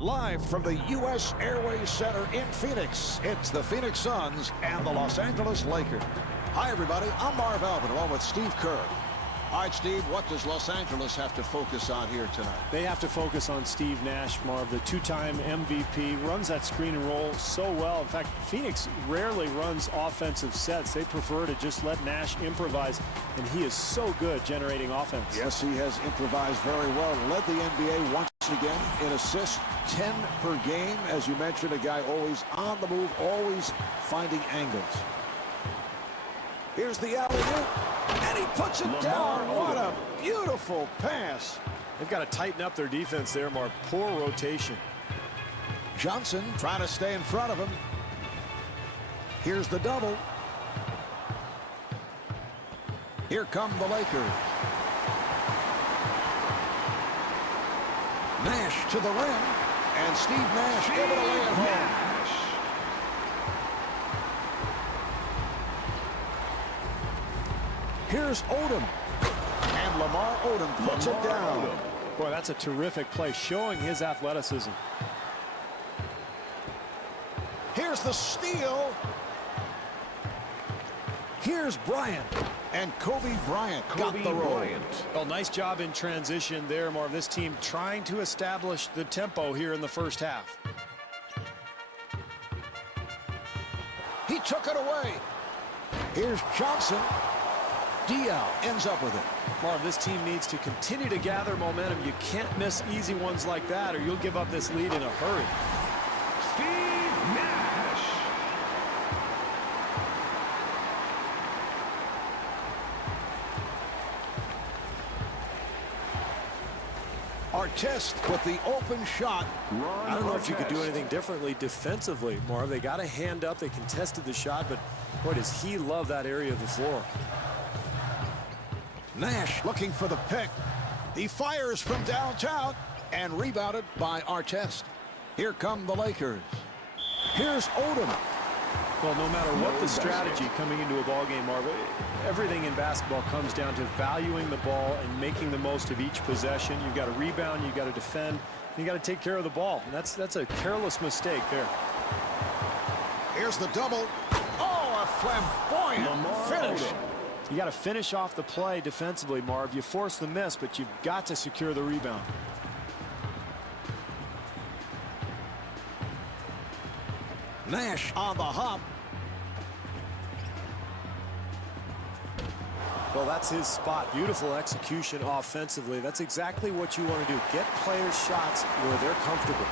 Live from the U.S. Airways Center in Phoenix, it's the Phoenix Suns and the Los Angeles Lakers. Hi, everybody. I'm Marv Albin, along with Steve Kerr. All right, Steve, what does Los Angeles have to focus on here tonight? They have to focus on Steve Nash, Marv, the two-time MVP, runs that screen and roll so well. In fact, Phoenix rarely runs offensive sets. They prefer to just let Nash improvise, and he is so good generating offense. Yes, he has improvised very well. Led the NBA once again in assists, 10 per game. As you mentioned, a guy always on the move, always finding angles. Here's the alley-oop, and he puts it down. What a beautiful pass. They've got to tighten up their defense there, Mark. Poor rotation. Johnson trying to stay in front of him. Here's the double. Here come the Lakers. Nash to the rim, and Steve Nash able to lay it home. Here's Odom, and Lamar Odom puts it down. Boy, that's a terrific play, showing his athleticism. Here's the steal. Here's Bryant, and Kobe Bryant got the roll. Well, nice job in transition there, Marv. This team trying to establish the tempo here in the first half. He took it away. Here's Johnson. Dial ends up with it. Marv, this team needs to continue to gather momentum. You can't miss easy ones like that, or you'll give up this lead in a hurry. Steve Nash. Artest with the open shot. I don't know if you could do anything differently defensively, Marv. They got a hand up. They contested the shot, but boy, does he love that area of the floor. Nash looking for the pick. He fires from downtown and rebounded by Artest. Here come the Lakers. Here's Odom. Well, no matter what the strategy coming into a ball game, Marv, everything in basketball comes down to valuing the ball and making the most of each possession. You've got to rebound, you've got to defend, you got to take care of the ball. And that's a careless mistake there. Here's the double. Oh, a flamboyant finish. You got to finish off the play defensively, Marv. You force the miss, but you've got to secure the rebound. Nash on the hop. Well, that's his spot. Beautiful execution offensively. That's exactly what you want to do. Get players shots where they're comfortable.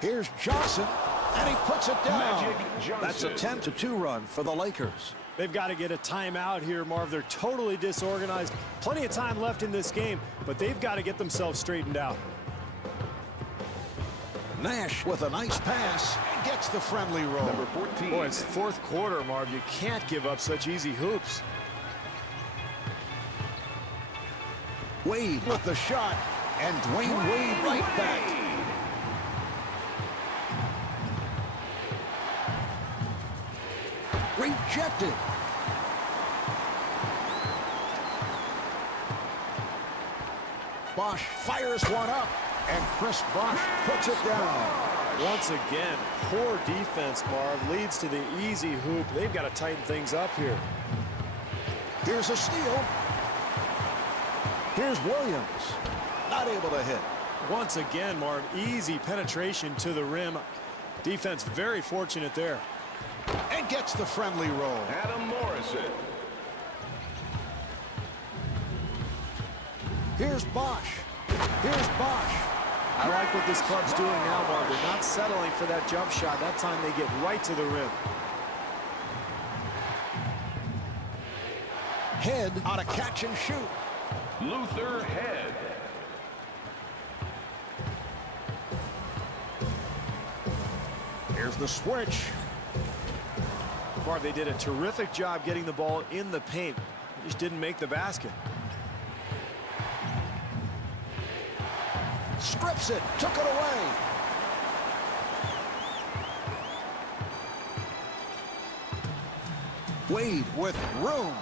Here's Johnson, and he puts it down. That's a 10-2 run for the Lakers. They've got to get a timeout here, Marv. They're totally disorganized. Plenty of time left in this game, but they've got to get themselves straightened out. Nash with a nice pass and gets the friendly roll. Number 14. Boy, it's fourth quarter, Marv. You can't give up such easy hoops. Wade with the shot, and Dwayne Wade right back. Rejected. Bosh fires one up, and Chris Bosh puts it down. Once again, poor defense, Marv, leads to the easy hoop. They've got to tighten things up here. Here's a steal. Here's Williams. Not able to hit. Once again, Marv, easy penetration to the rim. Defense very fortunate there. And gets the friendly roll. Adam Morrison. Here's Bosh. Here's Bosh. I like what this club's doing now, Marv. They're not settling for that jump shot. That time they get right to the rim. Head on a catch and shoot. Luther Head. Here's the switch. Marv, they did a terrific job getting the ball in the paint. They just didn't make the basket. Strips it, took it away. Wade with room.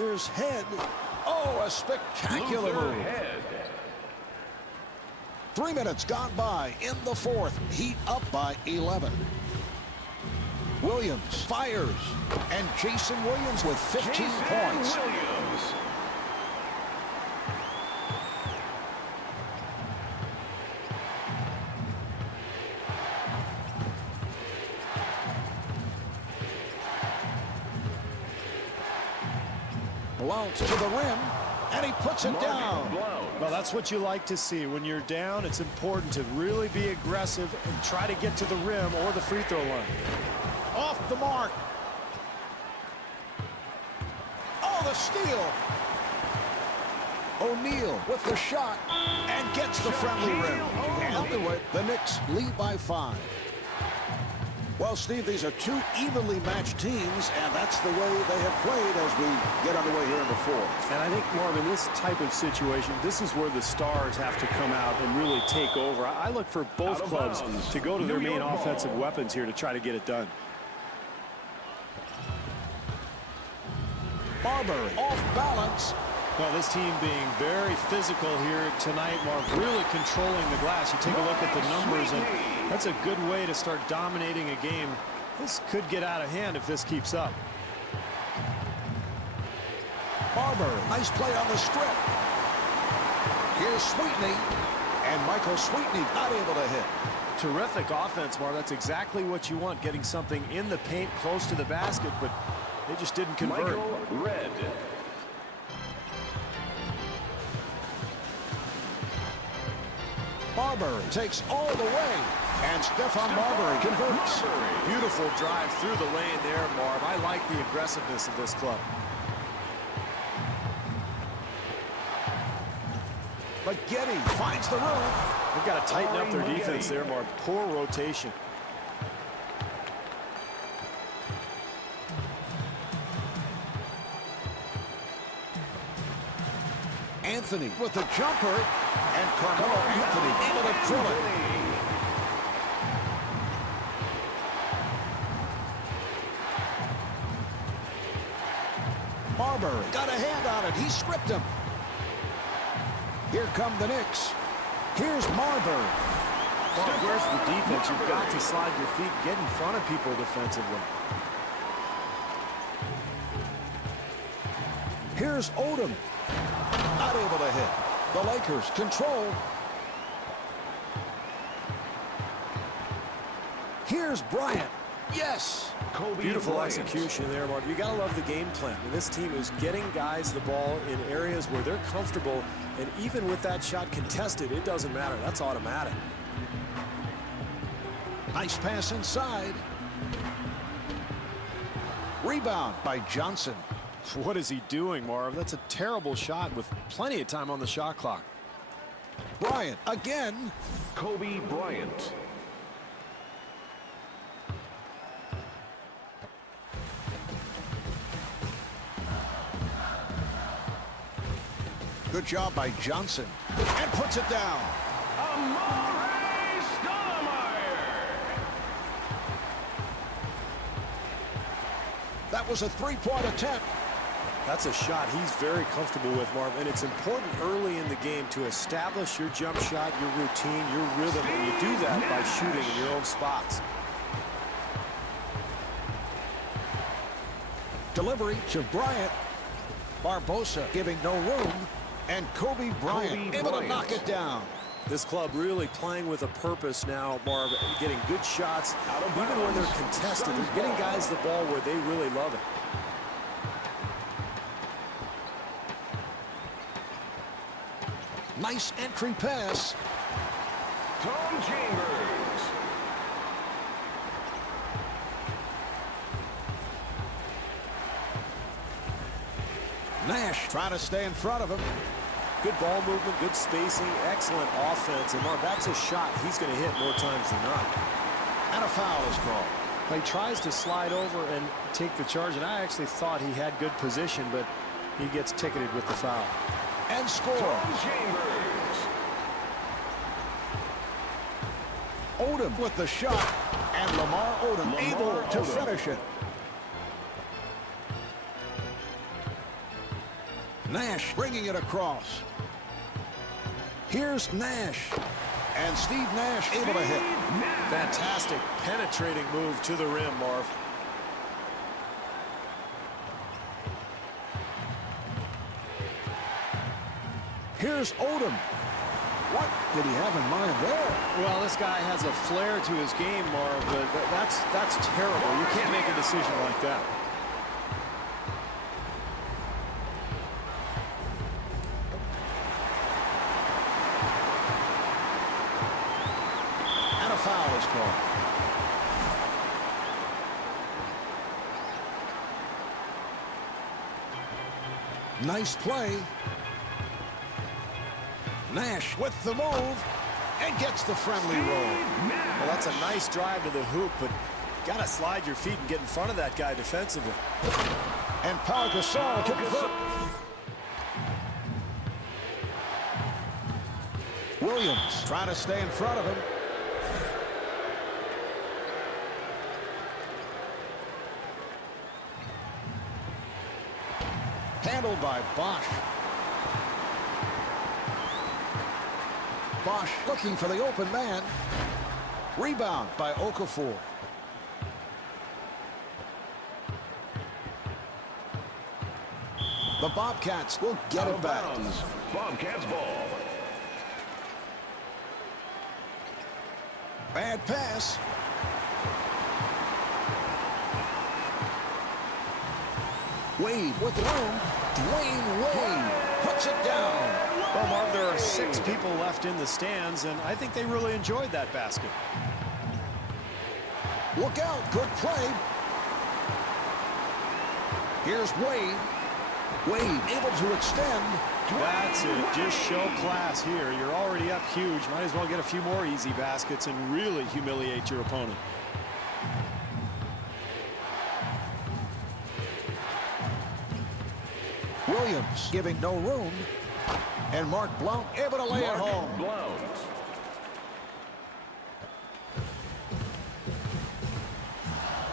Here's Head. Oh, a spectacular move. Head. 3 minutes gone by in the fourth. Heat up by 11. Williams fires. And Jason Williams with 15 points. Williams. Blount to the rim, and he puts it down. Well, that's what you like to see. When you're down, it's important to really be aggressive and try to get to the rim or the free throw line. Off the mark. Oh, the steal. O'Neal with the shot and gets the friendly rim. And the Knicks lead by 5. Well, Steve, these are two evenly matched teams, and that's the way they have played as we get underway here in the fourth. And I think, Marvin, this type of situation, this is where the stars have to come out and really take over. I look for both clubs to go to their main offensive weapons here to try to get it done. Marbury off balance. Well, this team being very physical here tonight, Mark, really controlling the glass. You take a look at the numbers, and that's a good way to start dominating a game. This could get out of hand if this keeps up. Marbury, nice play on the strip. Here's Sweetney, and Michael Sweetney not able to hit. Terrific offense, Mark. That's exactly what you want, getting something in the paint close to the basket, but they just didn't convert. Michael Red. Marbury takes all the way, and Stephon Marbury converts. Beautiful drive through the lane there, Marv. I like the aggressiveness of this club. Getty finds the room. They've got to tighten up their defense there, Marv. Poor rotation. Anthony with the jumper, and Carmelo Anthony able to drill it. Marbury got a hand on it. He stripped him. Here come the Knicks. Here's Marbury. Well, where's the defense? You've got to slide your feet, get in front of people defensively. Here's Odom. Not able to hit. The Lakers control. Here's Bryant. Yes. Beautiful execution there, Mark. You got to love the game plan. And this team is getting guys the ball in areas where they're comfortable, and even with that shot contested, it doesn't matter. That's automatic. Nice pass inside. Rebound by Johnson. What is he doing, Marv? That's a terrible shot with plenty of time on the shot clock. Bryant again. Kobe Bryant. Good job by Johnson. And puts it down. That was a three-point attempt. That's a shot he's very comfortable with, Marv, and it's important early in the game to establish your jump shot, your routine, your rhythm, and you do that by shooting in your own spots. Delivery to Bryant. Barbosa giving no room, and Kobe Bryant able to knock it down. This club really playing with a purpose now, Marv, getting good shots. Even when they're contested, they're getting guys the ball where they really love it. Nice entry pass. Tom Chambers. Nash trying to stay in front of him. Good ball movement, good spacing, excellent offense. And, Marv, that's a shot he's going to hit more times than not. And a foul is called. He tries to slide over and take the charge, and I actually thought he had good position, but he gets ticketed with the foul. And score. Tom Chambers. Odom with the shot, and Lamar Odom able to finish it. Nash bringing it across. Here's Nash. And Steve Nash able to hit. Fantastic penetrating move to the rim, Marv. Here's Odom. What did he have in mind there? Well, this guy has a flair to his game, Marv, but that's terrible. You can't make a decision like that. And a foul is called. Nice play. Nash with the move and gets the friendly roll. Well, that's a nice drive to the hoop, but you got to slide your feet and get in front of that guy defensively. And Pau Gasol convert. Williams trying to stay in front of him. Handled by Bosh. Bosh looking for the open man. Rebound by Okafor. The Bobcats will get it back. Bobcats ball. Bad pass. Wade with room. Dwayne Wade puts it down. Well, Marv, there are 6 people left in the stands, and I think they really enjoyed that basket. Look out, good play. Here's Wade. Wade able to extend. That's it. Just show class here. You're already up huge. Might as well get a few more easy baskets and really humiliate your opponent. Williams giving no room. And Mark Blount able to lay it home. Blount.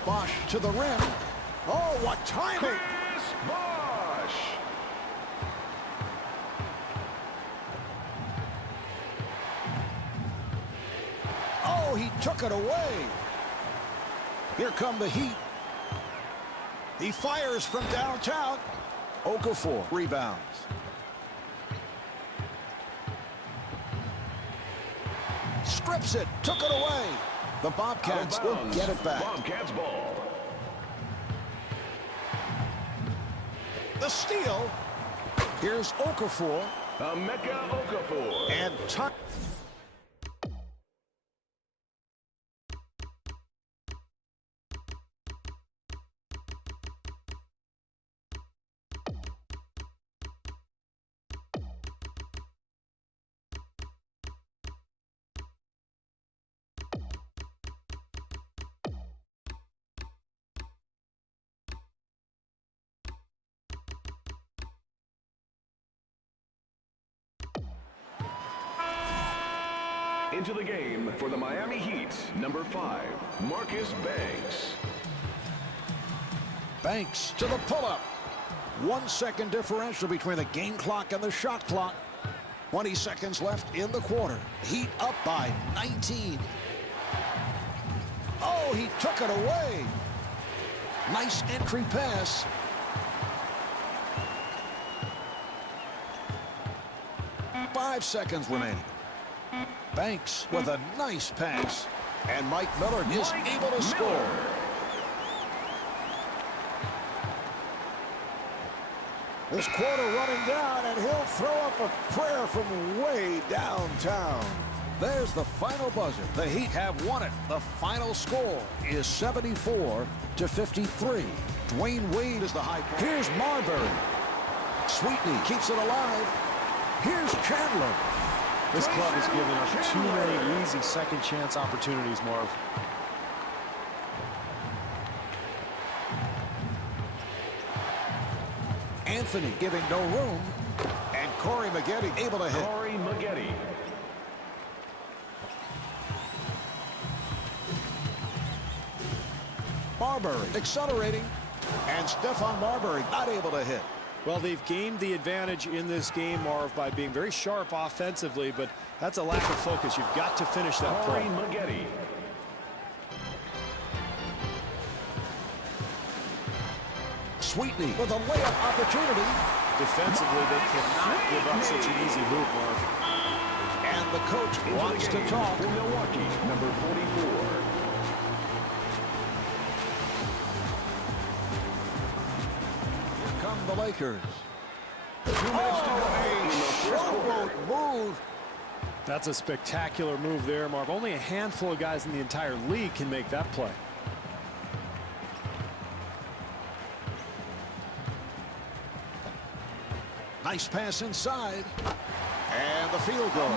Bosh to the rim. Oh, what timing! Bosh. Oh, he took it away. Here come the Heat. He fires from downtown. Okafor rebounds. Strips it, took it away. The Bobcats will get it back. Bobcats ball. The steal. Here's Okafor. Emeka Okafor. And tuck. Into the game for the Miami Heat, number 5, Marcus Banks. Banks to the pull-up. 1 second differential between the game clock and the shot clock. 20 seconds left in the quarter. Heat up by 19. Oh, he took it away. Nice entry pass. Five seconds remaining. Banks with a nice pass. And Mike Miller is able to score. This quarter running down, and he'll throw up a prayer from way downtown. There's the final buzzer. The Heat have won it. The final score is 74-53. Dwayne Wade is the high point. Here's Marbury. Sweetney keeps it alive. Here's Chandler. This club has given up too many easy second chance opportunities, Marv. Anthony giving no room. And Corey Maggette able to hit. Corey Maggette. Marbury accelerating. And Stephon Marbury not able to hit. Well, they've gained the advantage in this game, Marv, by being very sharp offensively, but that's a lack of focus. You've got to finish that play. Sweetney with a layup opportunity. Defensively, they cannot give up such an easy hoop, Marv. And the coach wants to talk. For Milwaukee, number 44. Here come the Lakers. 2 minutes to go in the first quarter. Showboat move. That's a spectacular move there, Marv. Only a handful of guys in the entire league can make that play. Nice pass inside. And the field goal.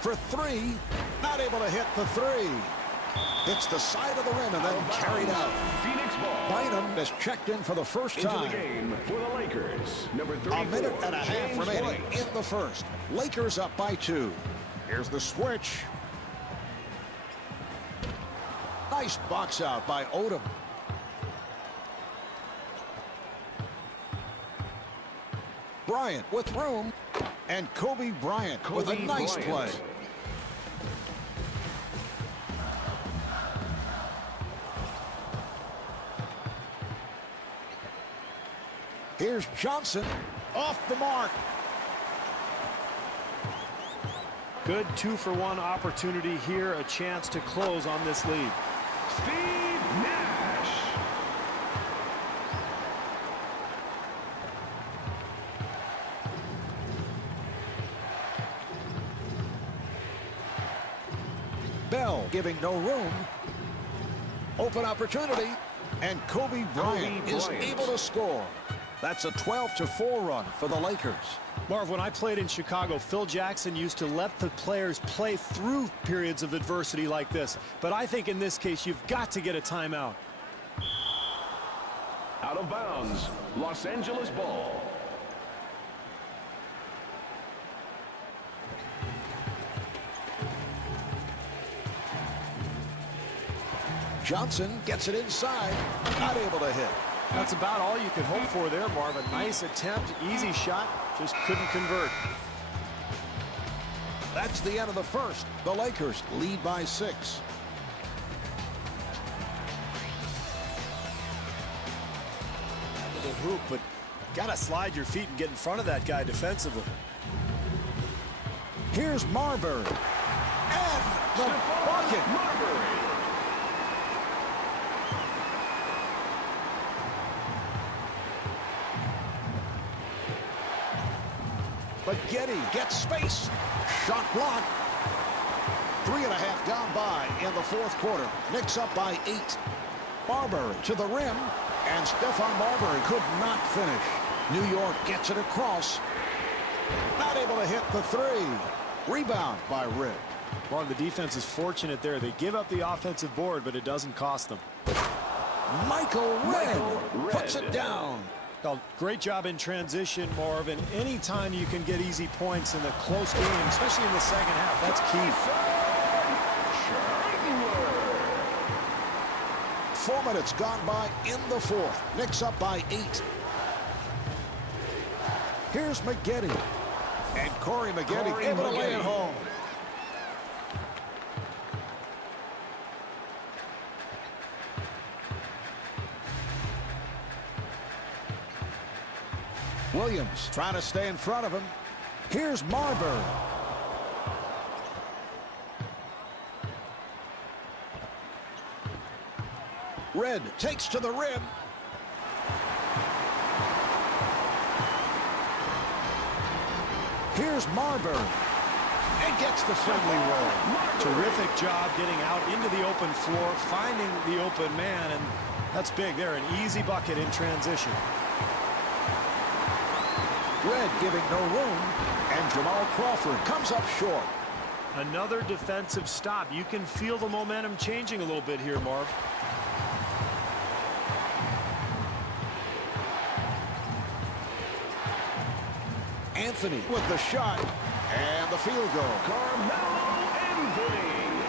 For three, not able to hit the three. Hits the side of the rim and then carried out. Phoenix ball. Bynum has checked in for the first time. Into the game for the Lakers, number 34. A minute and a half James remaining White. in the first. Lakers up by 2. Here's the switch. Nice box out by Odom. Bryant with room. And Kobe Bryant with a nice play. Here's Johnson off the mark. Good 2-for-1 opportunity here, a chance to close on this lead. Steve Nash. Bell giving no room. Open opportunity. And Kobe Bryant is able to score. That's a 12-4 run for the Lakers. Marv, when I played in Chicago, Phil Jackson used to let the players play through periods of adversity like this. But I think in this case, you've got to get a timeout. Out of bounds, Los Angeles ball. Johnson gets it inside. Not able to hit. That's about all you could hope for there, Marv. A nice attempt, easy shot, just couldn't convert. That's the end of the first. The Lakers lead by 6. The hoop, but gotta slide your feet and get in front of that guy defensively. Here's Marbury. And the bucket. Marbury. But Getty gets space. Shot blocked. 3.5 gone by in the fourth quarter. Knicks up by 8. Marbury to the rim. And Stephon Marbury could not finish. New York gets it across. Not able to hit the three. Rebound by Rick. Well, the defense is fortunate there. They give up the offensive board, but it doesn't cost them. Michael Red puts it down. Well, great job in transition, Marvin. Anytime you can get easy points in the close game, especially in the second half, that's key. 4 minutes gone by in the fourth. Knicks up by 8. Here's McGetty. And Corey McGetty able to lay it home. Williams trying to stay in front of him. Here's Marbury. Red takes to the rim. Here's Marbury. And gets the friendly roll. Terrific job getting out into the open floor, finding the open man, and that's big there. An easy bucket in transition. Red giving no room, and Jamal Crawford comes up short. Another defensive stop. You can feel the momentum changing a little bit here, Marv. Anthony with the shot and the field goal. Carmelo inning.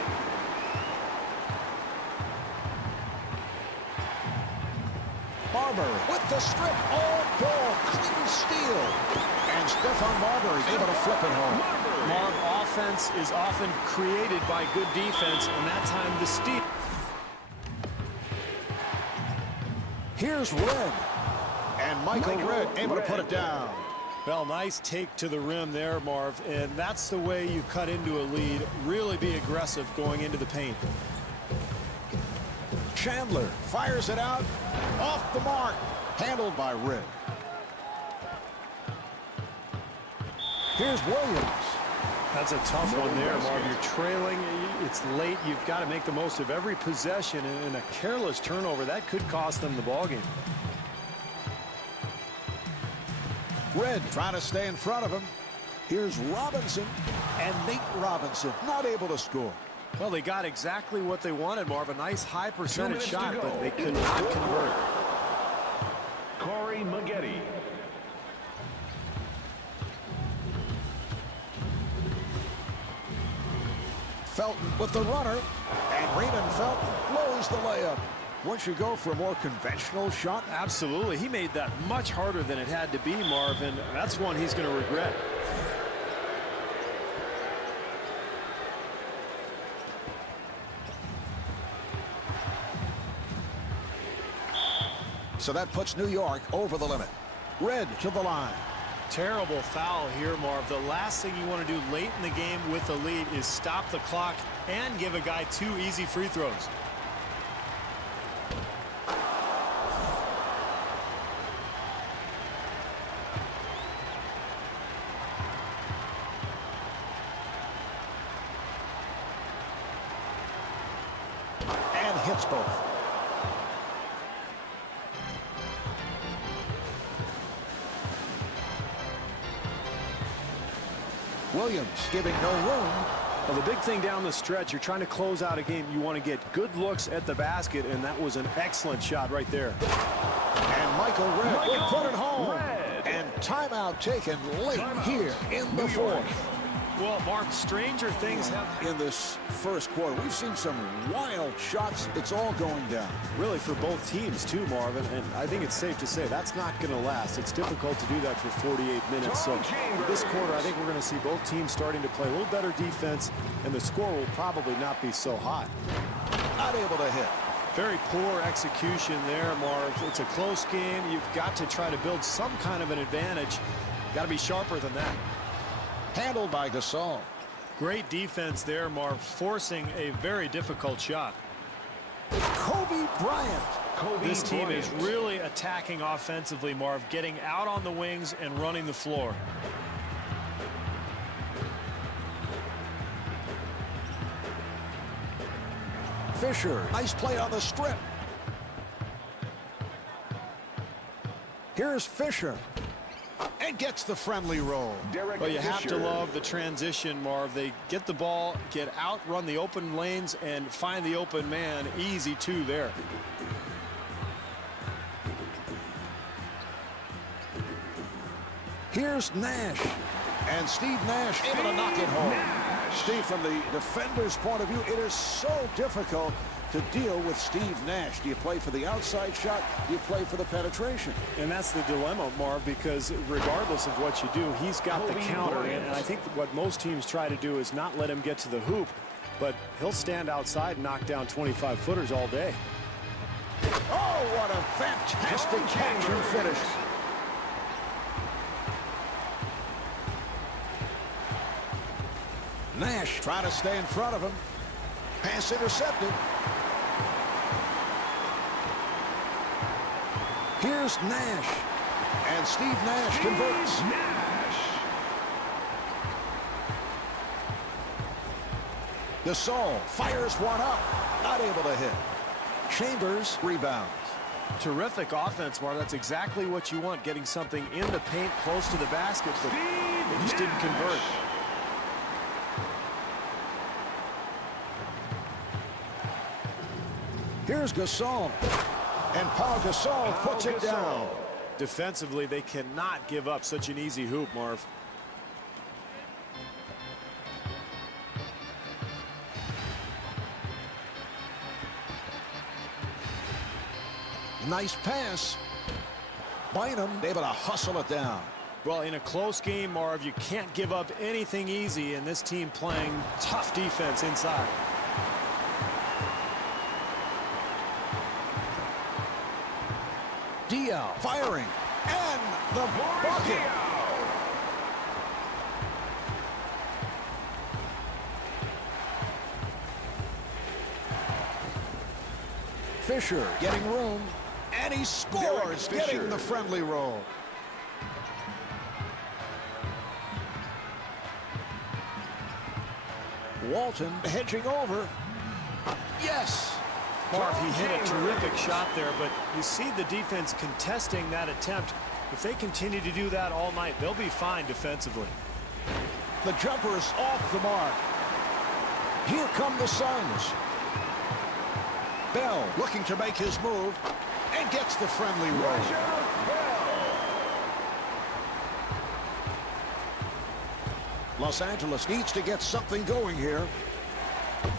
Marbury with the strip. All ball. Clean steal. And Stephon Marbury able to flip it home. Marv, offense is often created by good defense, and that time the steal. Here's Red. And Michael Red able to put it down. Well, nice take to the rim there, Marv, and that's the way you cut into a lead. Really be aggressive going into the paint. Chandler fires it out. Off the mark. Handled by Red. Here's Williams. That's a tough one there, Marv. You're trailing. It's late. You've got to make the most of every possession, and a careless turnover, that could cost them the ballgame. Red trying to stay in front of him. Here's Robinson, and Nate Robinson not able to score. Well, they got exactly what they wanted, Marv. A nice high percentage 2 minutes shot, to go. but they could not convert. Corey Maggette. Felton with the runner, and Raymond Felton blows the layup. Once you go for a more conventional shot. Absolutely. He made that much harder than it had to be, Marvin. That's one he's going to regret. So that puts New York over the limit. Red to the line. Terrible foul here, Marv. The last thing you want to do late in the game with a lead is stop the clock and give a guy 2 easy free throws. And hits both. Williams giving no room. Well, the big thing down the stretch, you're trying to close out a game. You want to get good looks at the basket, and that was an excellent shot right there. And Michael Red will put it home. And timeout taken late here in the fourth. Well, Mark, stranger things have... In this first quarter, we've seen some wild shots. It's all going down. Really for both teams, too, Marvin. And I think it's safe to say that's not going to last. It's difficult to do that for 48 minutes. So this quarter, I think we're going to see both teams starting to play a little better defense, and the score will probably not be so hot. Not able to hit. Very poor execution there, Marv. It's a close game. You've got to try to build some kind of an advantage. Got to be sharper than that. Handled by Gasol. Great defense there, Marv, forcing a very difficult shot. Kobe Bryant. This team is really attacking offensively, Marv, getting out on the wings and running the floor. Fisher, nice play on the strip. Here's Fisher. And gets the friendly roll. Well, you have to love the transition, Marv. They get the ball, get out, run the open lanes, and find the open man. Easy two there. Here's Nash. And Steve Nash able to knock it home. Steve, from the defender's point of view, it is so difficult to deal with Steve Nash. Do you play for the outside shot? Do you play for the penetration? And that's the dilemma, Marv, because regardless of what you do, he's got the counter. And I think what most teams try to do is not let him get to the hoop, but he'll stand outside and knock down 25-footers all day. Oh, what a fantastic catch and finish. Nash trying to stay in front of him. Pass intercepted. Here's Nash. And Steve Nash converts. Gasol fires one up. Not able to hit. Chambers rebounds. Terrific offense, Marv. That's exactly what you want, getting something in the paint close to the basket, but they just didn't convert. Here's Gasol. And Paul Gasol puts it down. Defensively, they cannot give up such an easy hoop, Marv. Nice pass. Bynum able to hustle it down. Well, in a close game, Marv, you can't give up anything easy, and this team playing tough defense inside. Diaw firing, and the bucket. Fisher getting room, and he scores, getting the friendly roll. Walton hedging over. Yes. Marv, he hit a terrific shot there, but you see the defense contesting that attempt. If they continue to do that all night, they'll be fine defensively. The jumper is off the mark. Here come the Suns. Bell looking to make his move and gets the friendly roll. Los Angeles needs to get something going here.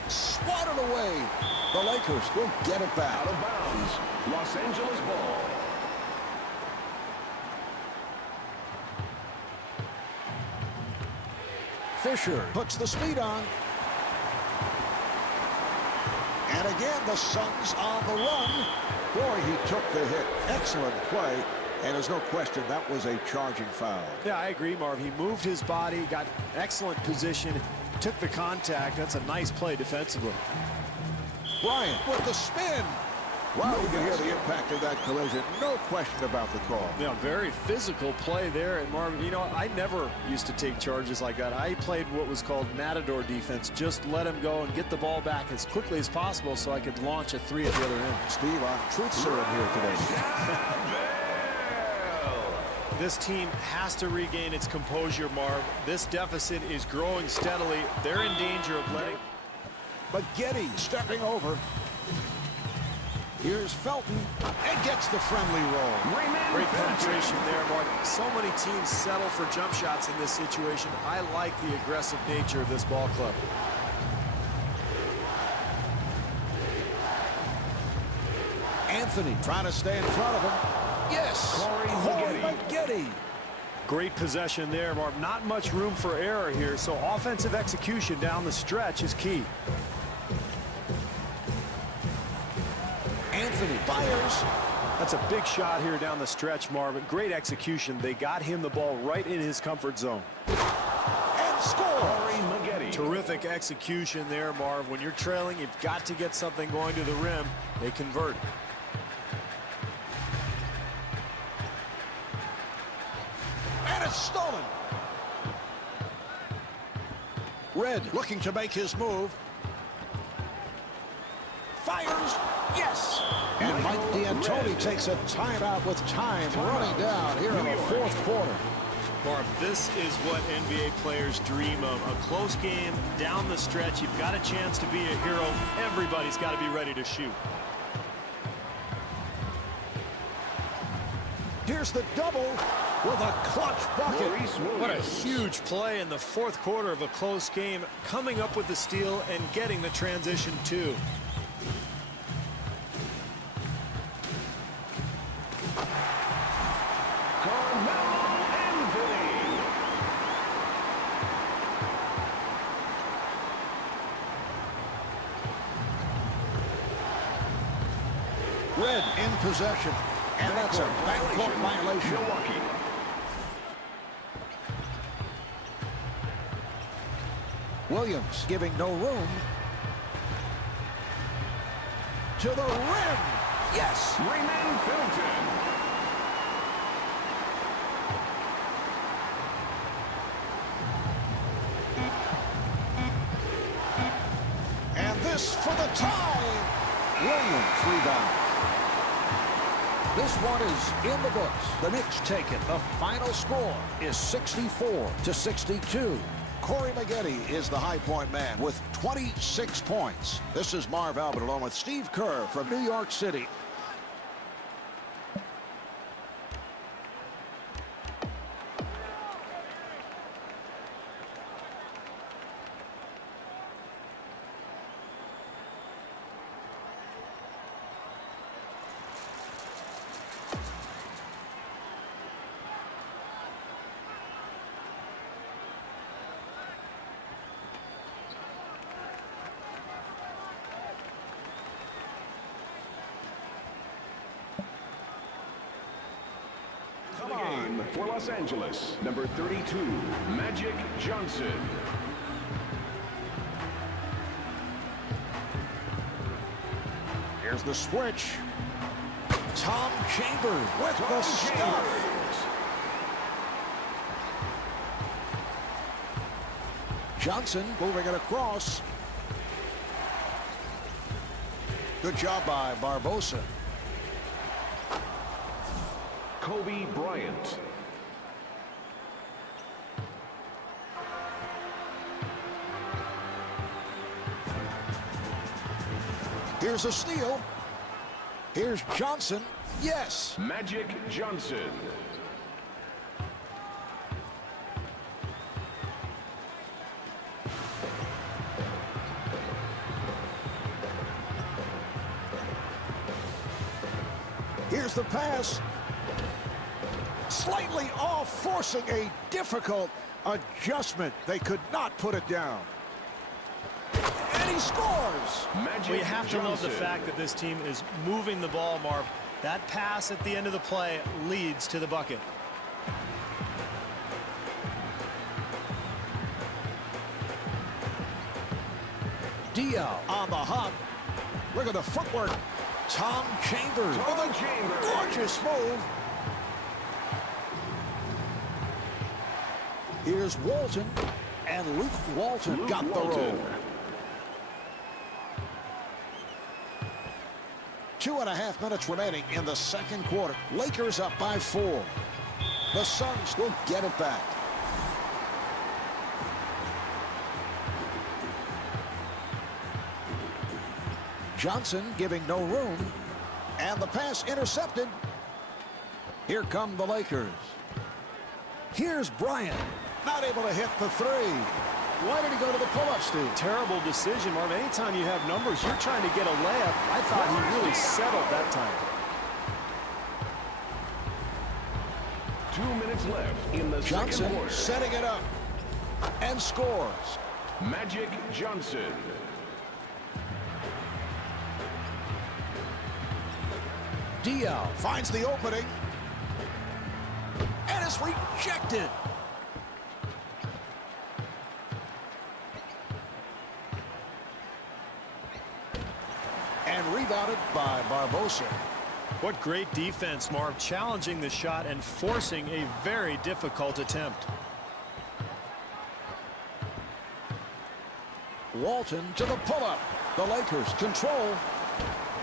Swatted away. The Lakers will get it back. Out of bounds. Los Angeles ball. Fisher puts the speed on. And again, the Suns on the run. Boy, he took the hit. Excellent play. And there's no question that was a charging foul. Yeah, I agree, Marv. He moved his body, got excellent position, took the contact. That's a nice play defensively. Bryant with the spin. Wow, you can hear the impact of that collision. No question about the call. Yeah, very physical play there. And Marvin, you know, I never used to take charges like that. I played what was called matador defense. Just let him go and get the ball back as quickly as possible so I could launch a three at the other end. Steve, truth serum here today. This team has to regain its composure, Marv. This deficit is growing steadily. They're in danger of letting... But Getty stepping over. Here's Felton and gets the friendly roll. Great penetration there, Mark. So many teams settle for jump shots in this situation. I like the aggressive nature of this ball club. Anthony trying to stay in front of him. Yes, Corey Maggette. Great possession there, Mark. Not much room for error here, so offensive execution down the stretch is key. Anthony fires. That's a big shot here down the stretch, Marvin. Great execution. They got him the ball right in his comfort zone. And score. Terrific execution there, Marv. When you're trailing, you've got to get something going to the rim. They convert. And it's stolen. Red looking to make his move. Fires. Yes. And Mike D'Antoni takes a timeout with time running down here in the fourth quarter. Marv, this is what NBA players dream of. A close game down the stretch. You've got a chance to be a hero. Everybody's got to be ready to shoot. Here's the double with a clutch bucket. What a huge play in the fourth quarter of a close game. Coming up with the steal and getting the transition too. Red in possession, and that's a backcourt violation. Milwaukee. Williams giving no room. To the rim. Yes. Raymond Felton. And this for the tie. Williams rebound. This one is in the books. The Knicks take it. The final score is 64-62. Corey Maggette is the high point man with 26 points. This is Marv Albert along with Steve Kerr from New York City. for Los Angeles, number 32, Magic Johnson. Here's the switch. Tom Chambers with the stuff. Johnson moving it across. Good job by Barbosa. Kobe Bryant. Here's a steal. Here's Johnson. Yes. Magic Johnson. Here's the pass. Slightly off, forcing a difficult adjustment. They could not put it down. And he scores. Magic well, you have to love the Johnson. fact that this team is moving the ball, Marv. That pass at the end of the play leads to the bucket. Dial on the hop. Look at the footwork. Tom Chambers with a gorgeous move. Here's Walton, and Luke Walton got the roll. 2.5 minutes remaining in the second quarter. Lakers up by 4. The Suns will get it back. Johnson giving no room, and the pass intercepted. Here come the Lakers. Here's Bryant, not able to hit the three. Why did he go to the pull-up, Steve? Terrible decision, Marv. Anytime you have numbers, you're trying to get a layup. I thought he really settled that time. 2 minutes left in the second Johnson quarter. setting it up and scores. Magic Johnson. Dial finds the opening and is rejected. And rebounded by Barbosa. What great defense, Marv, challenging the shot and forcing a very difficult attempt. Walton to the pull-up. The Lakers control.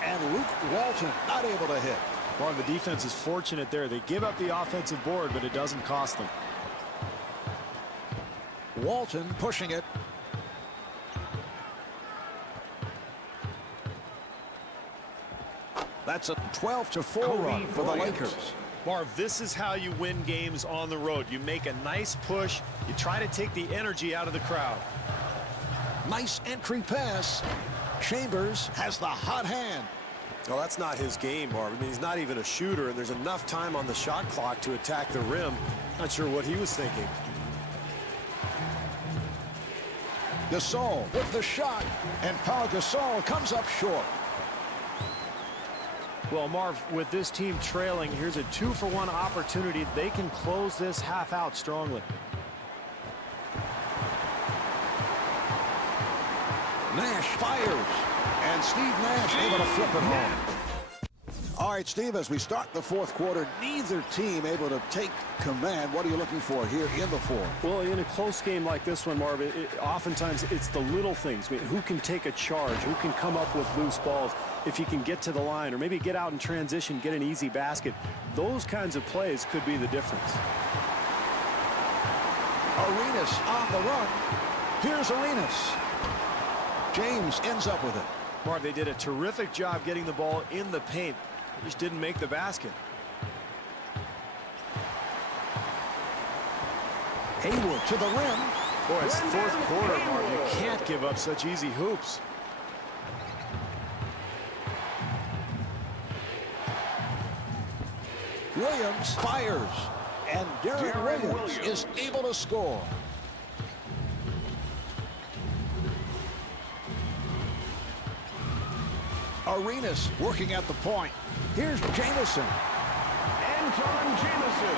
And Luke Walton not able to hit. Marv, the defense is fortunate there. They give up the offensive board, but it doesn't cost them. Walton pushing it. That's a 12-4 run for the Lakers. Marv, this is how you win games on the road. You make a nice push. You try to take the energy out of the crowd. Nice entry pass. Chambers has the hot hand. Well, that's not his game, Marv. I mean, he's not even a shooter, and there's enough time on the shot clock to attack the rim. Not sure what he was thinking. Gasol with the shot, and Paul Gasol comes up short. Well, Marv, with this team trailing, here's a 2-for-1 opportunity. They can close this half out strongly. Nash fires, and Steve Nash able to flip it home. All right, Steve, as we start the fourth quarter, neither team able to take command. What are you looking for here in the fourth? Well, in a close game like this one, Marv, oftentimes it's the little things. I mean, who can take a charge? Who can come up with loose balls? If you can get to the line or maybe get out in transition, get an easy basket. Those kinds of plays could be the difference. Arenas on the run. Here's Arenas. James ends up with it. Marv, they did a terrific job getting the ball in the paint. They just didn't make the basket. Hayward to the rim. Boy, it's fourth quarter, Marv. You can't give up such easy hoops. Williams fires, and Darren Williams is able to score. Arenas working at the point. Here's Jamison. Anton Jamison.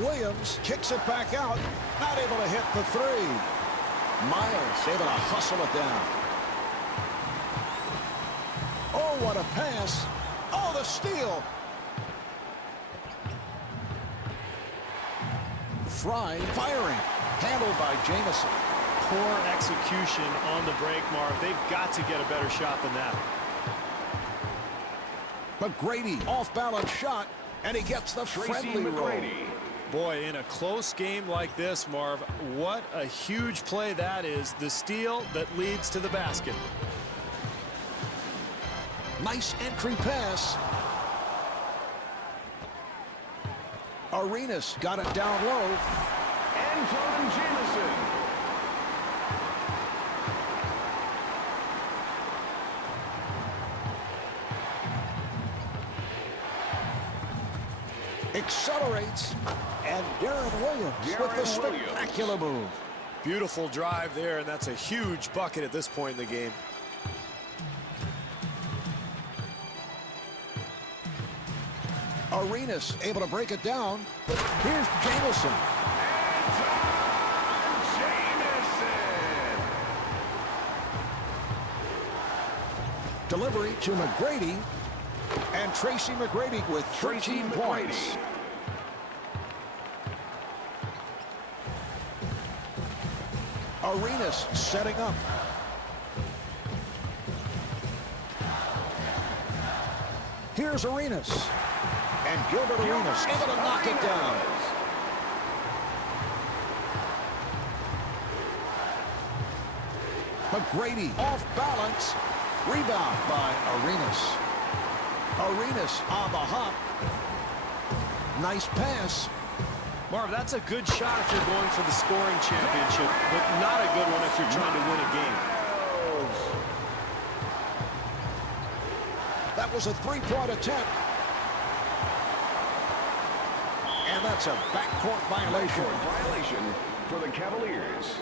Williams kicks it back out. Not able to hit the three. Miles able to hustle it down. Oh, what a pass. Oh, the steal. Fry firing. Handled by Jamison. Poor execution on the break, Marv. They've got to get a better shot than that. McGrady, off-balance shot, and he gets the friendly roll. Boy, in a close game like this, Marv, what a huge play that is. The steal that leads to the basket. Nice entry pass. Arenas got it down low. Anton Jamison. Accelerates, and Darren Williams with the spectacular move. Beautiful drive there, and that's a huge bucket at this point in the game. Arenas able to break it down. Here's Jamison. Delivery to McGrady. And Tracy McGrady with 13 points. Arenas setting up. Here's Arenas. And Gilbert Arenas able to knock it down. McGrady off balance. Rebound by Arenas. Arenas on the hop. Nice pass. Marv, that's a good shot if you're going for the scoring championship, but not a good one if you're trying to win a game. That was a three-point attempt. And that's a backcourt violation. Violation for the Cavaliers.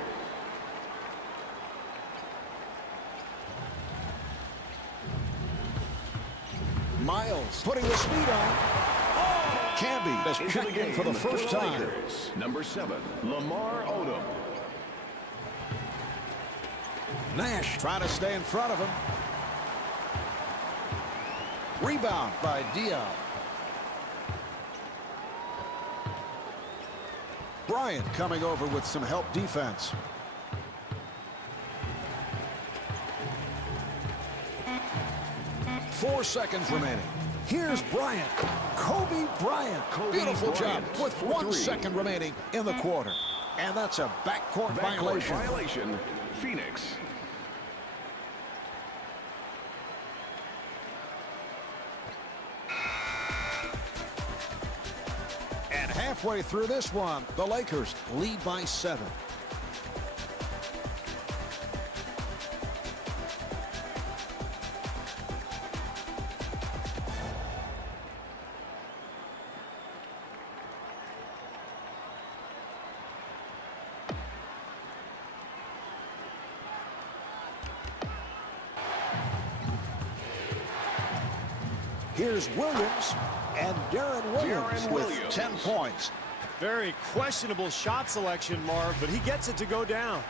Miles putting the speed on. Camby has checked in for the first time. Number 7, Lamar Odom. Nash trying to stay in front of him. Rebound by Diaz. Bryant coming over with some help defense. Four seconds remaining. Here's Bryant. Kobe Bryant. Beautiful job with 1 second remaining in the quarter. And that's a backcourt violation. Phoenix. And halfway through this one, the Lakers lead by 7. Here's Williams, and Darren Williams with 10 points. Very questionable shot selection, Marv, but he gets it to go down.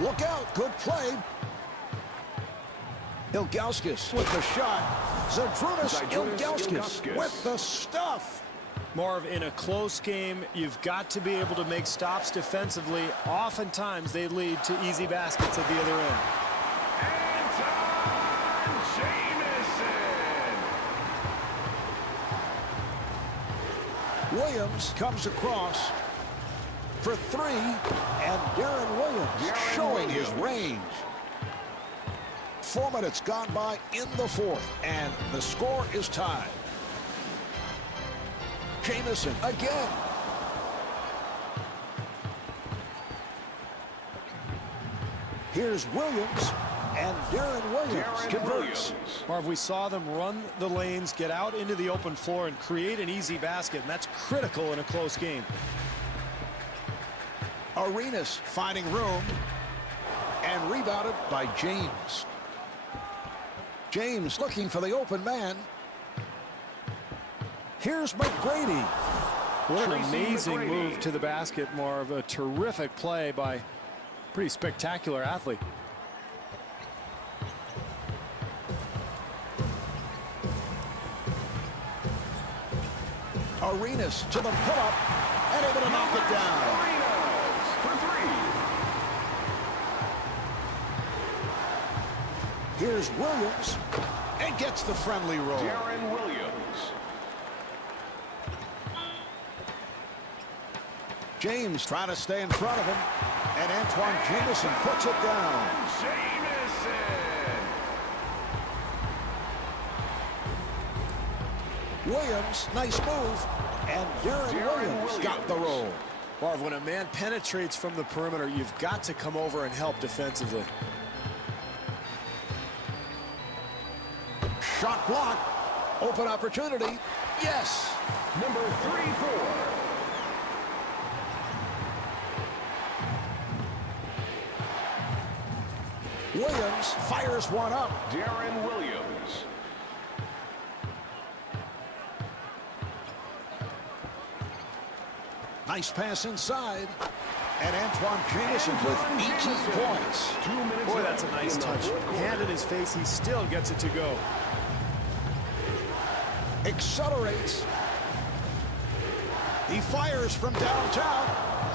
Look out, good play. Ilgauskas with the shot. Zydrunas Ilgauskas with the stuff. Marv, in a close game, you've got to be able to make stops defensively. Oftentimes, they lead to easy baskets at the other end. Williams comes across for 3, and Darren Williams showing his range. 4 minutes gone by in the fourth, and the score is tied. Jamison again. Here's Williams, and Darren Williams converts. Marv, we saw them run the lanes, get out into the open floor, and create an easy basket, and that's critical in a close game. Arenas finding room, and rebounded by James. James looking for the open man. Here's McGrady. What an amazing move to the basket, Marv. A terrific play by a pretty spectacular athlete. Arenas to the pull-up and able to knock it down. Arenas for three. Here's Williams and gets the friendly roll. Darren Williams. James trying to stay in front of him, and Antoine Jamison puts it down. Jamison. Williams, nice move, and Darren Williams got the roll. Marv, when a man penetrates from the perimeter, you've got to come over and help defensively. Shot block, open opportunity, yes. Number 3-4. Williams fires one up. Darren Williams. Nice pass inside. And Antoine Jamison with 18 points. 2 minutes Boy, left that's a nice in the touch. fourth quarter. Hand in his face, he still gets it to go. Accelerates. He fires from downtown.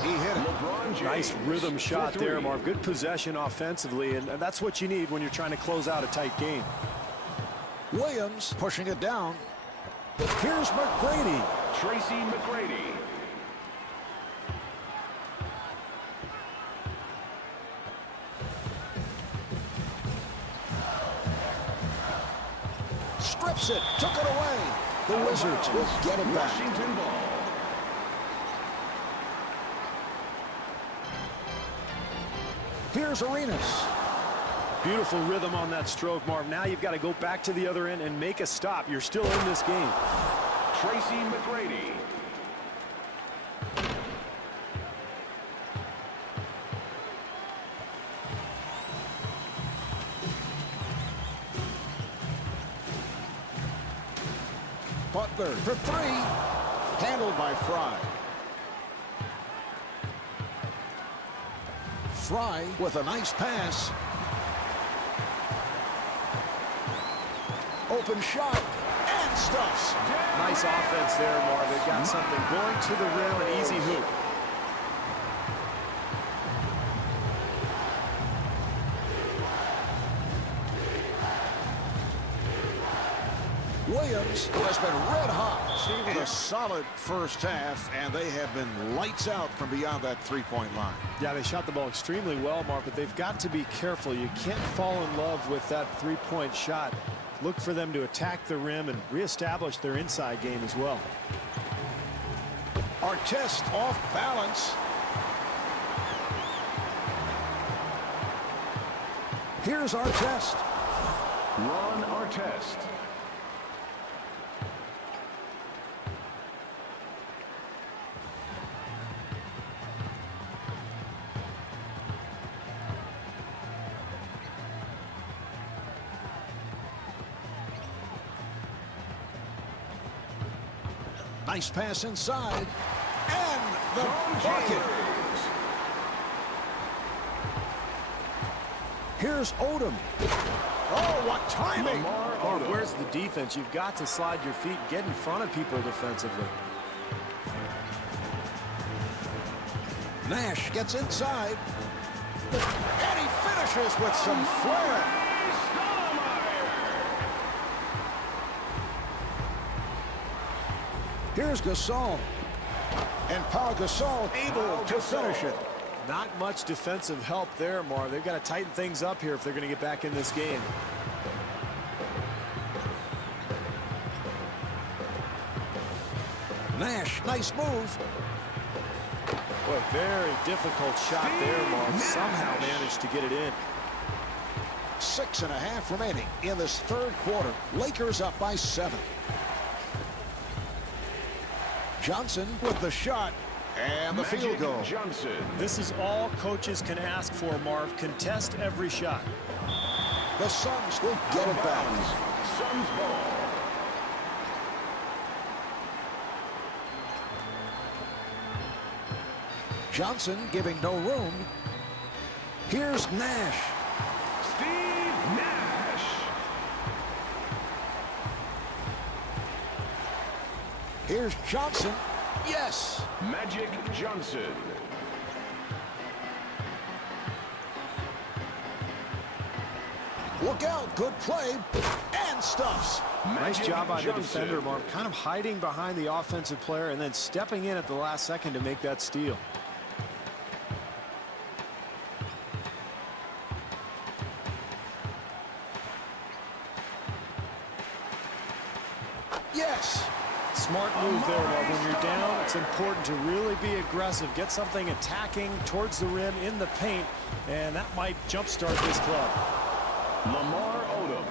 He hit it. LeBron James Nice rhythm shot for there, three. Marv. Good possession offensively, and that's what you need when you're trying to close out a tight game. Williams pushing it down. Here's McGrady. Tracy McGrady. Strips it. Took it away. The Wizards will get it back. Washington ball. Here's Arenas. Beautiful rhythm on that stroke, Marv. Now you've got to go back to the other end and make a stop. You're still in this game. Tracy McGrady. Butler for three. Handled by Fry. Fry with a nice pass. Open shot and stuffs. Nice offense there, Marv. They've got something going to the rim, an easy hoop. Williams has been red hot. With a solid first half, and they have been lights out from beyond that three-point line. Yeah, they shot the ball extremely well, Mark, but they've got to be careful. You can't fall in love with that three-point shot. Look for them to attack the rim and reestablish their inside game as well. Artest off balance. Here's Artest. Ron Artest. Nice pass inside. And the bucket. Here's Odom. Oh, what timing. Mark, where's the defense? You've got to slide your feet, get in front of people defensively. Nash gets inside. And he finishes with some flair. Here's Gasol. And Paul Gasol able to finish it. Not much defensive help there, Marv. They've got to tighten things up here if they're going to get back in this game. Nash, nice move. Boy, very difficult shot there, Marv. Somehow managed to get it in. 6.5 remaining in this third quarter. Lakers up by 7. Johnson with the shot and the field goal. Johnson. This is all coaches can ask for, Marv. Contest every shot. The Suns will get it back. Suns ball. Johnson giving no room. Here's Nash. Steve Nash. Here's Johnson. Yes. Magic Johnson. Look out. Good play. And stuffs. Nice Magic job by the Johnson. defender, Mark. Kind of hiding behind the offensive player and then stepping in at the last second to make that steal. Yes. Smart move there, Mark. When you're down, it's important to really be aggressive. Get something attacking towards the rim in the paint, and that might jumpstart this club. Lamar Odom.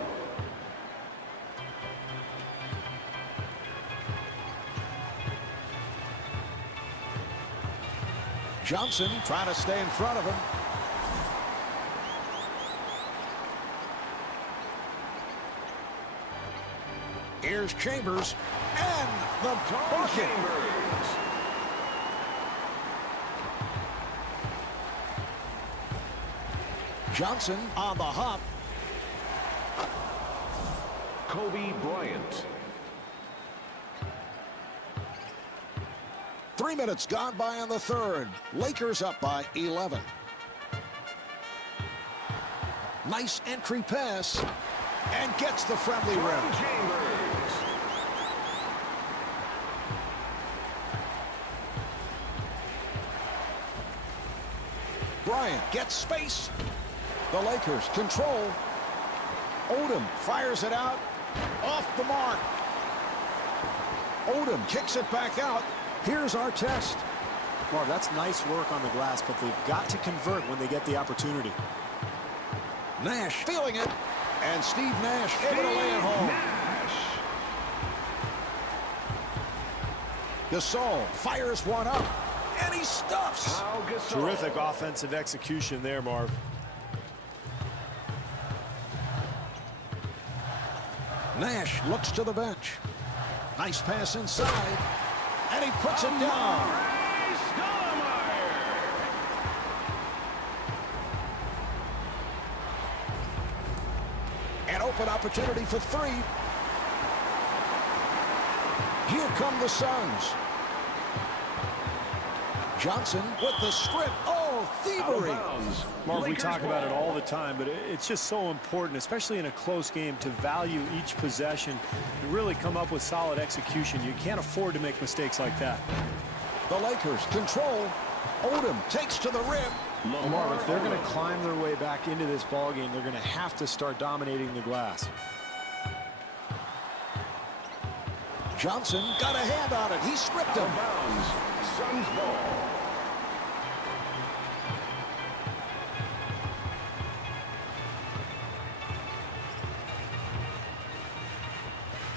Johnson trying to stay in front of him. Here's Chambers and the bucket. Chambers. Johnson on the hop. Kobe Bryant. 3 minutes gone by in the third. Lakers up by 11. Nice entry pass. And gets the friendly rim. Chambers. Bryant gets space. The Lakers control. Odom fires it out. Off the mark. Odom kicks it back out. Here's our test. Mark, that's nice work on the glass, but they've got to convert when they get the opportunity. Nash feeling it. And Steve Nash able to lay it home. Nash. Gasol fires one up. And he stuffs. Pau Gasol. Terrific offensive execution there, Marv. Nash looks to the bench. Nice pass inside. And he puts it down. An open opportunity for three. Here come the Suns. Johnson with the strip. Oh, thievery. Mark, we talk about it all the time, but it's just so important, especially in a close game, to value each possession and really come up with solid execution. You can't afford to make mistakes like that. The Lakers control. Odom takes to the rim. Mark, if they're going to climb their way back into this ball game, they're going to have to start dominating the glass. Johnson got a hand on it. He stripped him. Bounds. Suns ball.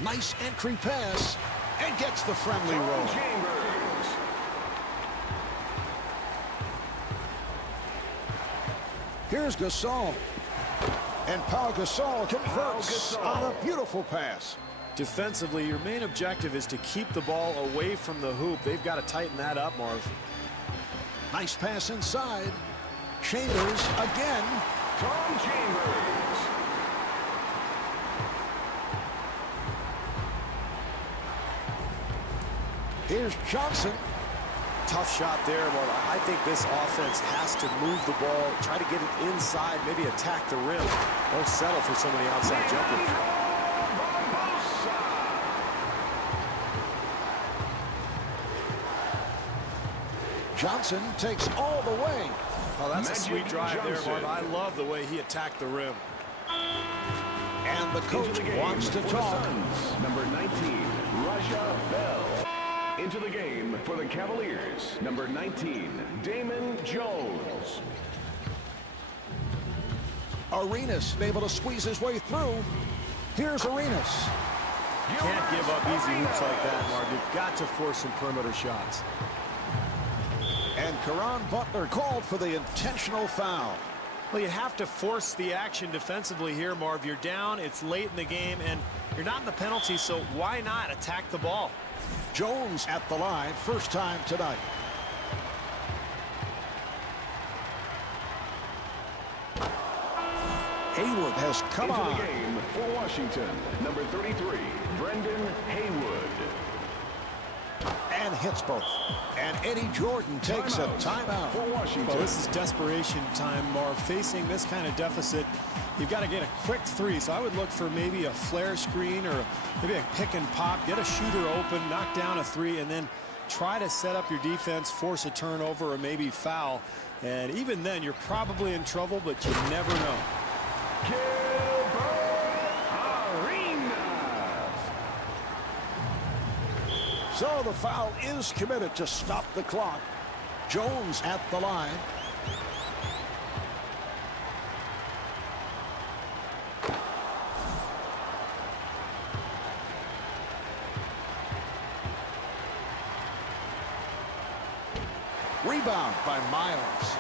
Nice entry pass and gets the friendly roll. Chambers. Here's Gasol. And Pau Gasol converts on a beautiful pass. Defensively, your main objective is to keep the ball away from the hoop. They've got to tighten that up, Marv. Nice pass inside. Chambers again. Tom Chambers. Here's Johnson. Tough shot there, but I think this offense has to move the ball, try to get it inside, maybe attack the rim. Don't settle for so many outside jumpers. Johnson takes all the way. Oh, that's Magic a sweet drive Johnson. there, Marv. I love the way he attacked the rim. And the coach wants to talk. Suns, number 19, Raja Bell. Into the game for the Cavaliers, number 19, Damon Jones. Arenas able to squeeze his way through. Here's Arenas. Can't give up easy hoops like that, Marv. You've got to force some perimeter shots. And Caron Butler called for the intentional foul. Well, you have to force the action defensively here, Marv. You're down, it's late in the game, and you're not in the penalty, so why not attack the ball? Jones at the line, first time tonight. Haywood has come Into on. the game for Washington, number 33, Brendan Haywood. And hits both. And Eddie Jordan takes a timeout. For Washington. Well, this is desperation time, Marv. Facing this kind of deficit, you've got to get a quick three. So I would look for maybe a flare screen or maybe a pick and pop. Get a shooter open, knock down a three, and then try to set up your defense, force a turnover or maybe foul. And even then, you're probably in trouble, but you never know. Gilbert Arenas. So the foul is committed to stop the clock. Jones at the line. Rebound by Miles.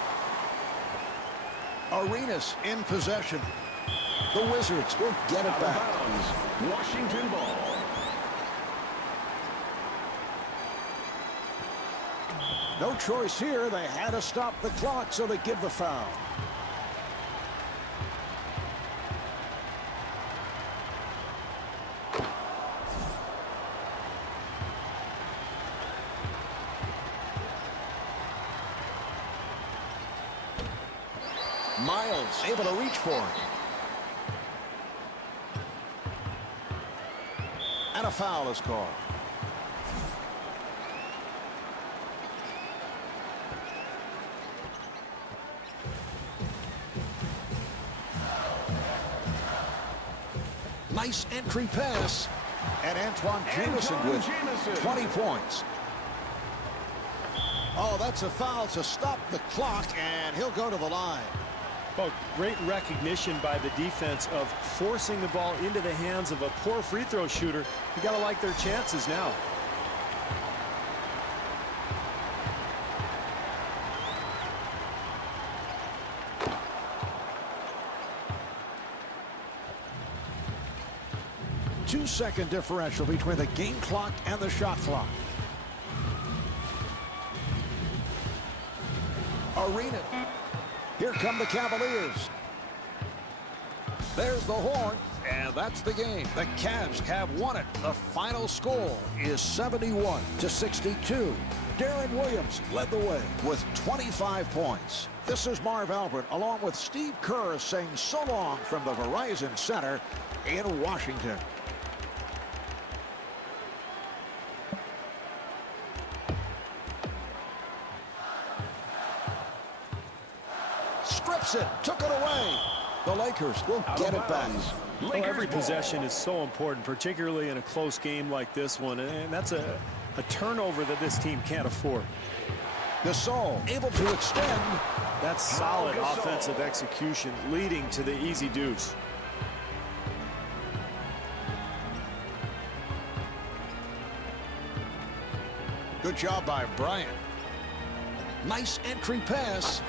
Arenas in possession. The Wizards will get it Out of back. bounds. Washington ball. No choice here. They had to stop the clock, so they give the foul. Miles able to reach for it. And a foul is called. Nice entry pass. And Antoine Jamison with 20 points. Oh, that's a foul to stop the clock, and he'll go to the line. Well, great recognition by the defense of forcing the ball into the hands of a poor free throw shooter. You got to like their chances now. Two-second differential between the game clock and the shot clock. Arena. Here come the Cavaliers. There's the horn, and that's the game. The Cavs have won it. The final score is 71-62. Darren Williams led the way with 25 points. This is Marv Albert along with Steve Kerr saying so long from the Verizon Center in Washington. Strips it, took it away. The Lakers will get it back. Well, every possession is so important, particularly in a close game like this one, and that's a turnover that this team can't afford. Gasol able to extend. That's solid offensive execution leading to the easy deuce. Good job by Bryant. Nice entry pass.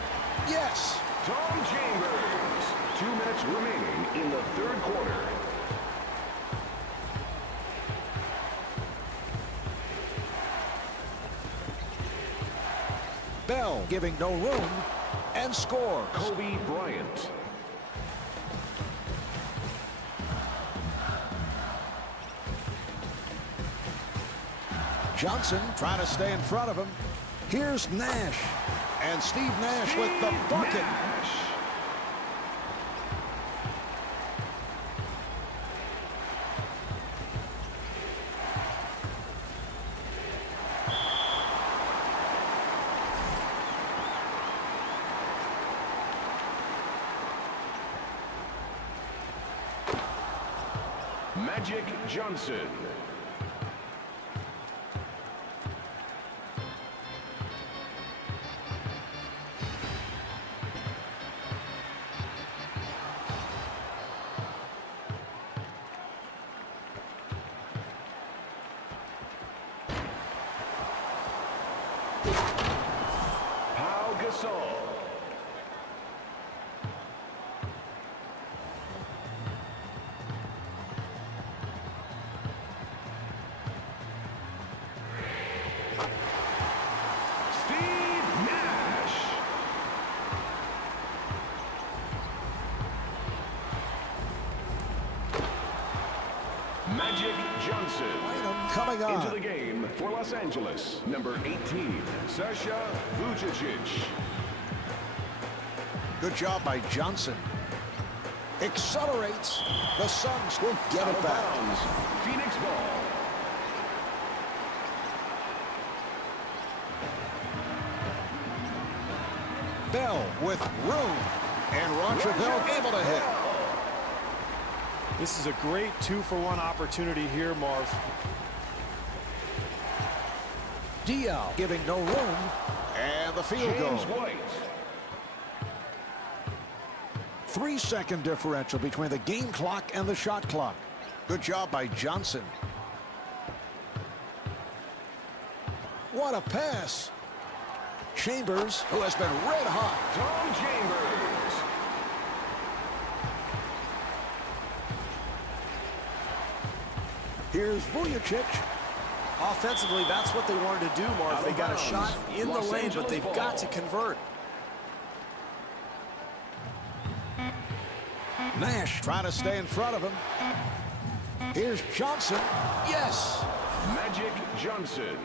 Yes. Tom Chambers. 2 minutes remaining in the third quarter. Bell giving no room and scores. Kobe Bryant. Johnson trying to stay in front of him. Here's Nash. And Steve Nash with the bucket. Nash. Magic Johnson. Pau Gasol. Steve Nash. Johnson. Coming on. Into the game for Los Angeles, number 18, Sasha Vujacic. Good job by Johnson. Accelerates. The Suns will get it back. Bounds. Phoenix ball. Bell with room. And Roger Bell able to hit. This is a great 2-for-1 opportunity here, Marv. Diaw giving no room. And the field goal. James White. 3-second differential between the game clock and the shot clock. Good job by Johnson. What a pass. Chambers, who has been red hot. Tom Chambers. Here's Vujacic. Offensively, that's what they wanted to do, Marv. They got a shot in the lane, but they've got to convert. Nash trying to stay in front of him. Here's Johnson. Yes. Magic Johnson.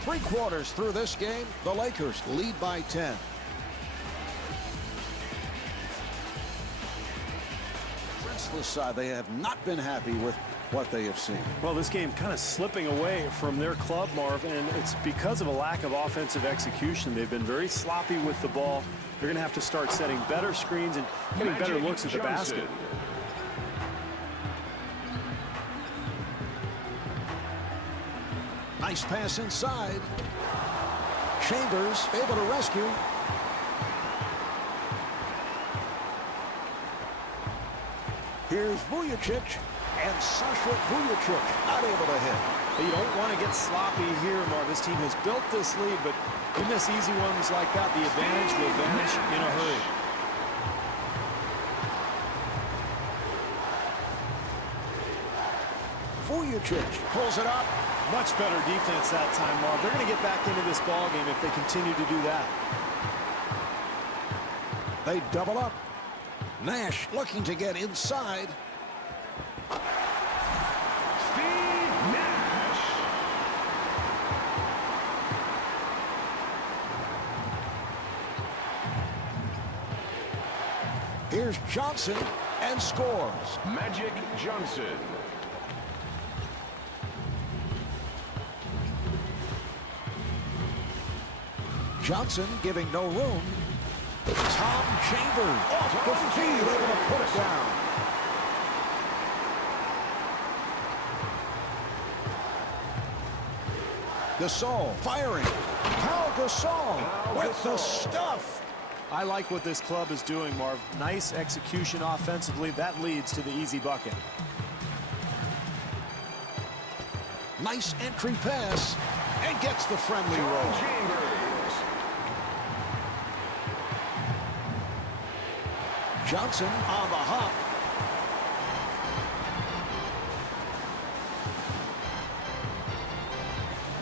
Three-quarters through this game, the Lakers lead by 10. Restless side, they have not been happy with what they have seen. Well, this game kind of slipping away from their club, Marv, and it's because of a lack of offensive execution. They've been very sloppy with the ball. They're going to have to start setting better screens and getting better looks at the basket. Nice pass inside. Chambers able to rescue. Here's Vujacic. And Sasha Vujacic not able to hit. You don't want to get sloppy here, Marv. This team has built this lead, but you miss easy ones like that, the advantage will vanish in a hurry. Vujacic pulls it up. Much better defense that time, Marv. They're going to get back into this ball game if they continue to do that. They double up. Nash looking to get inside. Here's Johnson and scores. Magic Johnson. Johnson giving no room. Tom Chambers off the feed, able to put it down. Gasol firing. Pau Gasol with the stuff. I like what this club is doing, Marv. Nice execution offensively. That leads to the easy bucket. Nice entry pass and gets the friendly roll. Chambers. Johnson on the hop.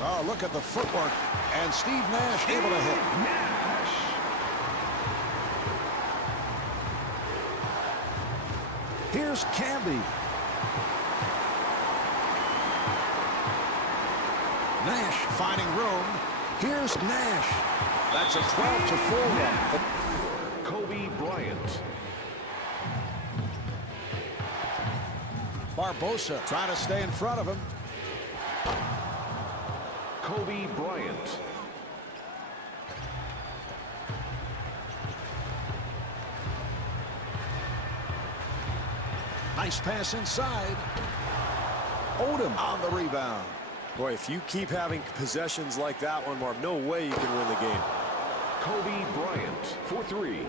Oh, look at the footwork. And Steve Nash able to hit. Nash. Here's Camby. Nash finding room. Here's Nash. That's a 12-4 run. Kobe Bryant. Barbosa trying to stay in front of him. Kobe Bryant. Nice pass inside. Odom on the rebound. Boy, if you keep having possessions like that one, Marv, no way you can win the game. Kobe Bryant for three.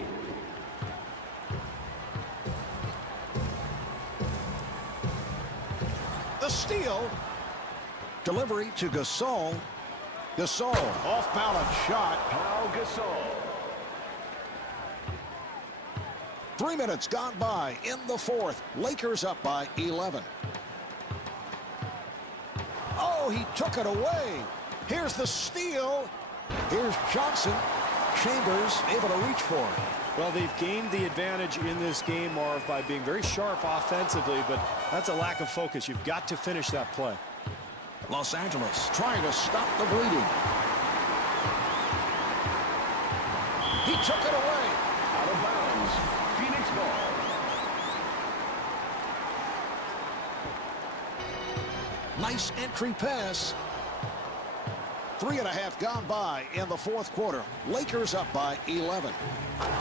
The steal. Delivery to Gasol. Gasol off balance shot. Pau Gasol. 3 minutes gone by in the fourth. Lakers up by 11. Oh, he took it away. Here's the steal. Here's Johnson. Chambers able to reach for it. Well, they've gained the advantage in this game, Marv, by being very sharp offensively, but that's a lack of focus. You've got to finish that play. Los Angeles trying to stop the bleeding. He took it away. Out of bounds. Phoenix ball. Nice entry pass. 3.5 gone by in the fourth quarter. Lakers up by 11.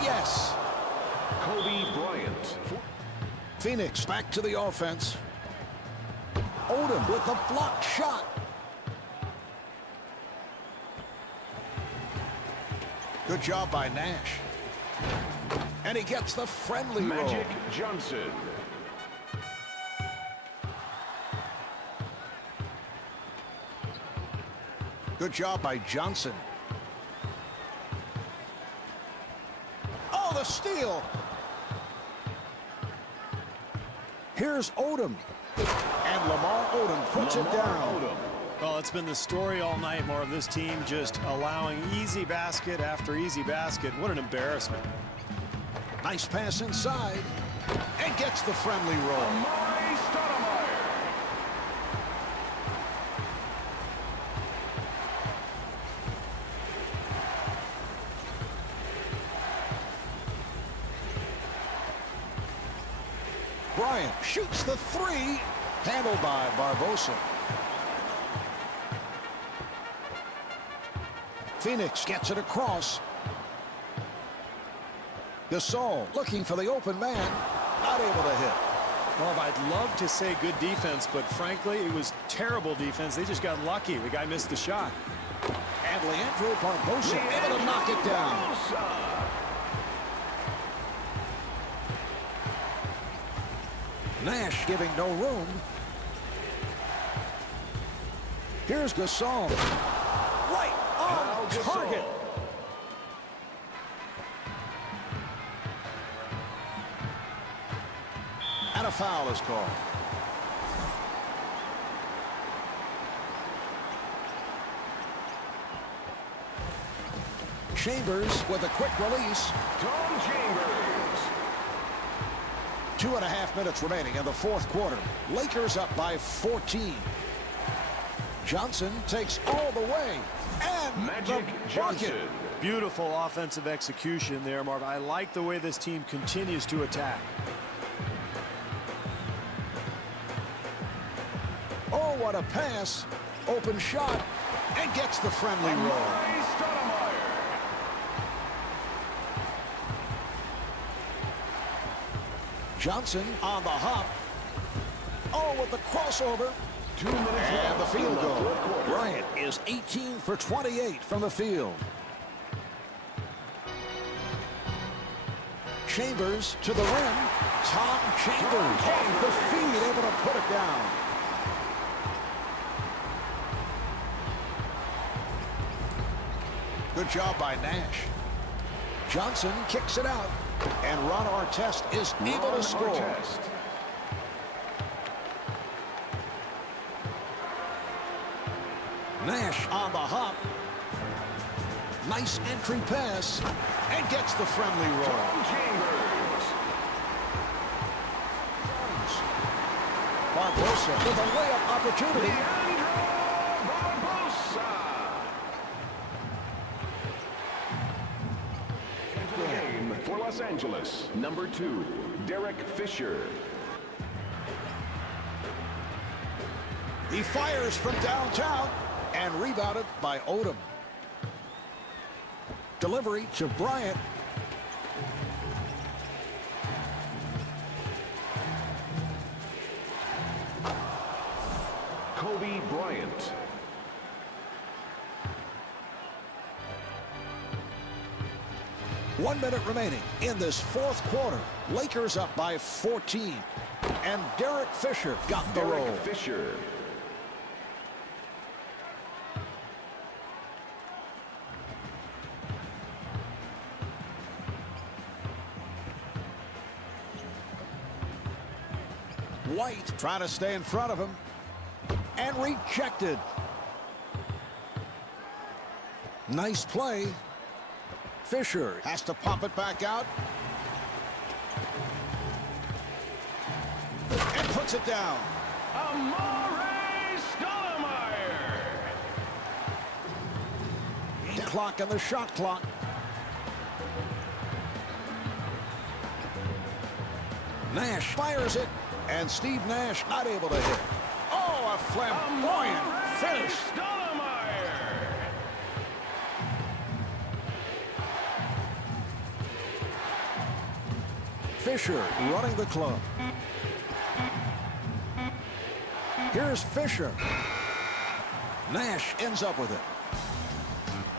Yes. Kobe Bryant. Phoenix back to the offense. Odom with the blocked shot. Good job by Nash. And he gets the friendly roll. Magic Johnson. Good job by Johnson. Oh, the steal. Here's Odom. And Lamar Odom puts it down. Odom. Well, it's been the story all night, Marv. This team just allowing easy basket after easy basket. What an embarrassment. Nice pass inside. And gets the friendly roll. Amari Stoudemire. Bryant shoots the three. Handled by Barbosa. Phoenix gets it across. Gasol looking for the open man. Not able to hit. Marv, I'd love to say good defense, but frankly, it was terrible defense. They just got lucky. The guy missed the shot. And Leandro Barbosa able to knock it down. Nash giving no room. Here's Gasol. Right on target. And a foul is called. Chambers with a quick release. Tom Chambers. 2.5 minutes remaining in the fourth quarter. Lakers up by 14. Johnson takes all the way. And Magic the Johnson. bucket. Beautiful offensive execution there, Marv. I like the way this team continues to attack. Oh, what a pass. Open shot. And gets the friendly roll. Amari Stoudemire. Johnson on the hop. Oh, with the crossover. 2 minutes And left the field in the goal. fourth quarter. Bryant is 18 for 28 from the field. Chambers to the rim. Tom Chambers off the feed, able to put it down. Good job by Nash. Johnson kicks it out. And Ron Artest is able to score. Artest. Nash on the hop. Nice entry pass. And gets the friendly roll. Tom Chambers. Barbosa with a layup opportunity. Barbosa. Into the game for Los Angeles, number 2, Derek Fisher. He fires from downtown and rebounded by Odom. Delivery to Bryant. Kobe Bryant. One minute remaining in this fourth quarter. Lakers up by 14. And Derek Fisher got the roll. Derek Fisher. White trying to stay in front of him. And rejected. Nice play. Fisher has to pop it back out. And puts it down. Game clock and the shot clock. Nash fires it, and Steve Nash not able to hit. Oh, a flamboyant finish. Fisher running the club. Here's Fisher. Nash ends up with it.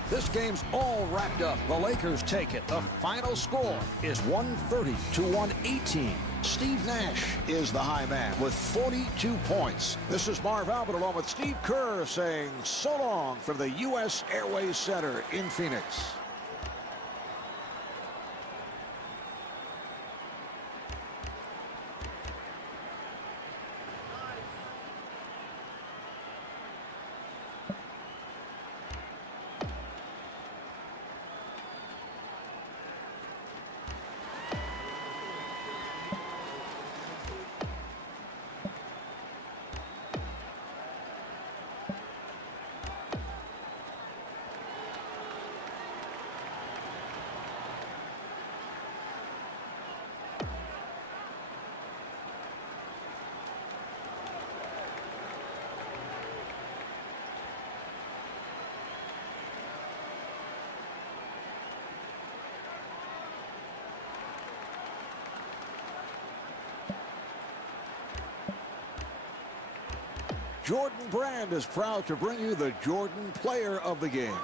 This game's all wrapped up. The Lakers take it. The final score is 130-118. Steve Nash is the high man with 42 points. This is Marv Albert along with Steve Kerr saying so long from the U.S. Airways Center in Phoenix. Jordan Brand is proud to bring you the Jordan Player of the Game.